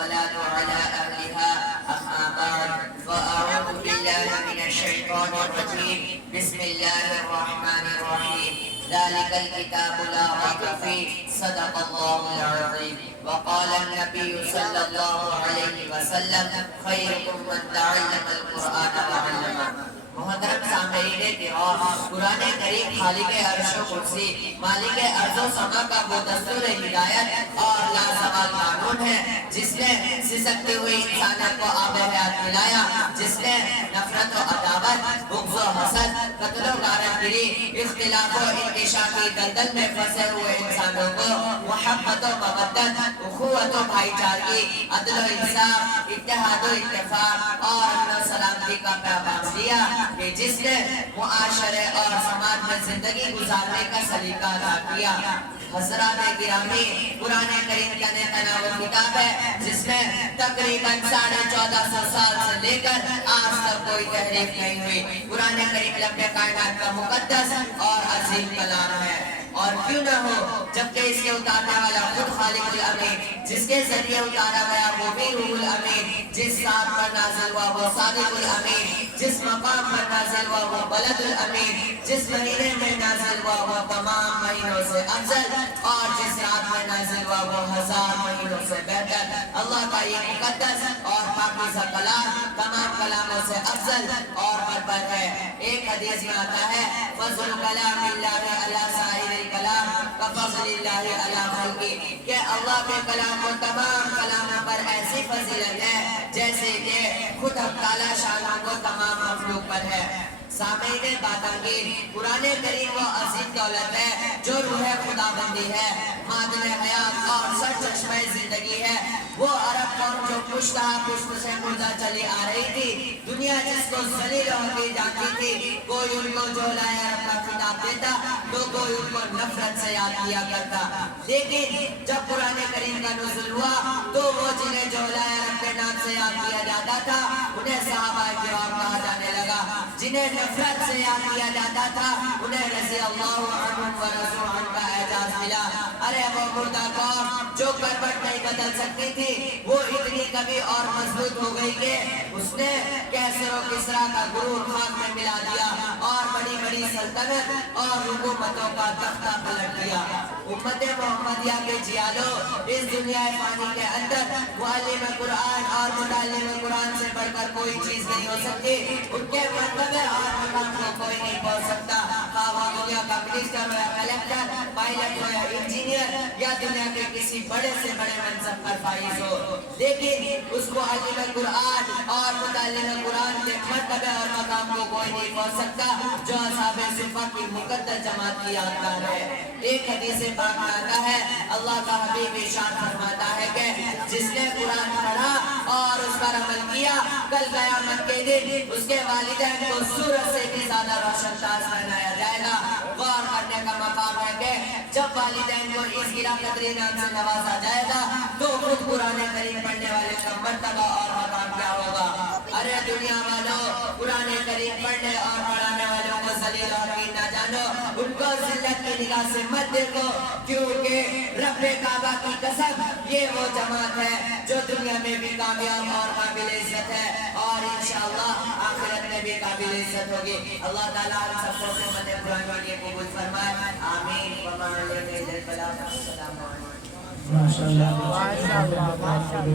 والصلاة على أهلها. أما بعد فأعوذ بالله من الشيطان الرجيم. بسم الله الرحمن الرحيم. ذلك الكتاب لا ريب فيه. صدق الله العظيم. وقال النبي صلى الله عليه وسلم خيركم من تعلم القرآن وعلمه. محترم سامعین کرام، قرآن کریم خالق عرش و کرسی، مالک ارض و سما کا وہ دستور ہدایت اور لازوال قانون ہے جس نے سسکتے ہوئے انسانوں کو آب حیات ملایا، جس نے نفرت و عداوت، بغض و حسد، قتل و غارت گری، اختلاف و انکشافی دلدل میں پھنسے ہوئے انسانوں کو محبت و مودت، اخوت و بھائی چارگی، عدل و انصاف، اتحاد و اتفاق اور امن و سلامتی کا پیغام دیا کہ جس نے معاشرے اور سماج میں زندگی گزارنے کا سلیقہ ادا کیا۔ حضرات گرامی، قرآن کریم کا تناول کتاب ہے جس میں تقریباً 1450 سال سے لے کر آج تک کوئی تحریف نہیں ہوئی۔ قرآن کریم رب کائنات کا مقدس اور عظیم کلام ہے، اور کیوں نہ ہو جبکہ اس کے اتارنے والا خود خالق الامین، جس کے ذریعے اتارا گیا وہ بھی روح الامین، جس ذات پر نازل ہوا وہ صادق الامین، جس مقام پر نازل ہوا وہ بلد الامین، جس مہینے میں نازل ہوا وہ تمام مہینوں سے افضل، اور جس رات میں نازل ہوا وہ 1000 مہینوں سے بہتر۔ اللہ کا یہ مقدس اور پاکیزہ کلام تمام کلاموں سے افضل اور برتر ہے۔ ایک حدیث میں آتا ہے فضل کلام اللہ علی سائر الکلام کفضل اللہ علی خلقہ، کہ اللہ کے کلام کو تمام کلاموں پر ایسی فضیلت ہے جیسے کہ خود حق تعالی شان کو تمام مخلوق پر ہے۔ سامعین باتانگیر، قرآن کریم وہ عظیم دولت ہے جو روح خدا بندی ہے، معدن حیات اور سرچشمہ زندگی ہے۔ وہ عرب قوم جو پشت سے مردہ چلی آ رہی تھی، دنیا جس کو ذلیل ہوتی جاتی تھی، کوئی ان کو جھولائے عرب کا خطاب دیتا تو کوئی ان کو نفرت سے یاد کیا کرتا، لیکن جب قرآن کریم کا نزول ہوا تو وہ جنہیں جھولائے عرب کے نام سے یاد کیا جاتا تھا انہیں صحابہ کرام کہا جانے لگا، جنہیں نفرت سے یاد کیا جاتا تھا انہیں رضی اللہ عنہم و رضوا عنہ کا اعزاز ملا۔ ارے وہ مردہ قوم جو کروٹ نہیں بدل سکتی تھی وہ اتنی کبھی اور مضبوط ہو گئی کہ اس نے کیسر و کسرا کا غرور خاک میں ملا دیا اور بڑی بڑی سلطنت اور حکومتوں کا تختہ پلٹ دیا۔ امت محمدیہ کے جیالو، اس دنیا فانی کے اندر معلم قرآن اور متعلم قرآن سے بڑھ کر کوئی چیز نہیں ہو سکتی، ان کے مرتبے اور مقام کو کوئی نہیں پہنچ سکتا، خواہ وہ دنیا کا منسٹر ہو یا کلیکٹر، پائلٹ ہو یا انجینئر یا دنیا کے کسی بڑے سے بڑے منصب پر فائز ہو، لیکن اس معلم قرآن اور متعلم قرآن کے مرتبے اور مقام کو کوئی نہیں پہنچ سکتا جو اصحاب صفہ کی مقدس جماعت کی یادگار ہے۔ ایک حدیث پاک میں آتا ہے اللہ کا حبیب ارشاد فرماتا ہے کہ جس نے قرآن پڑھا اور اس پر عمل کیا، کل قیامت کے دن اس کے والدین کو سورج سے بھی زیادہ روشن تاج بنایا جائے گا۔ غور کرنے کا مقام ہے کہ جب والدین کو اس گرہ قدری نام سے نوازا جائے گا تو خود قرآن کریم پڑھنے والے کا مرتبہ اور مقام کیا ہوگا۔ ارے دنیا والوں، قرآن کریم پڑھنے اور پڑھانے والوں کو ذلیل اور ہین نہ جانو، ان کو ذلت کی نگاہ سے مت دیکھو، کیونکہ رب کعبہ کی قسم یہ وہ جماعت ہے جو دنیا میں بھی کامیاب اور قابل عزت ہے اور انشاءاللہ آخرت میں بھی قابل عزت ہوگی۔ اللہ تعالیٰ ہم سب کو سمجھ قرآن کے لیے قبول فرمائے، آمین۔ السلام علیکم۔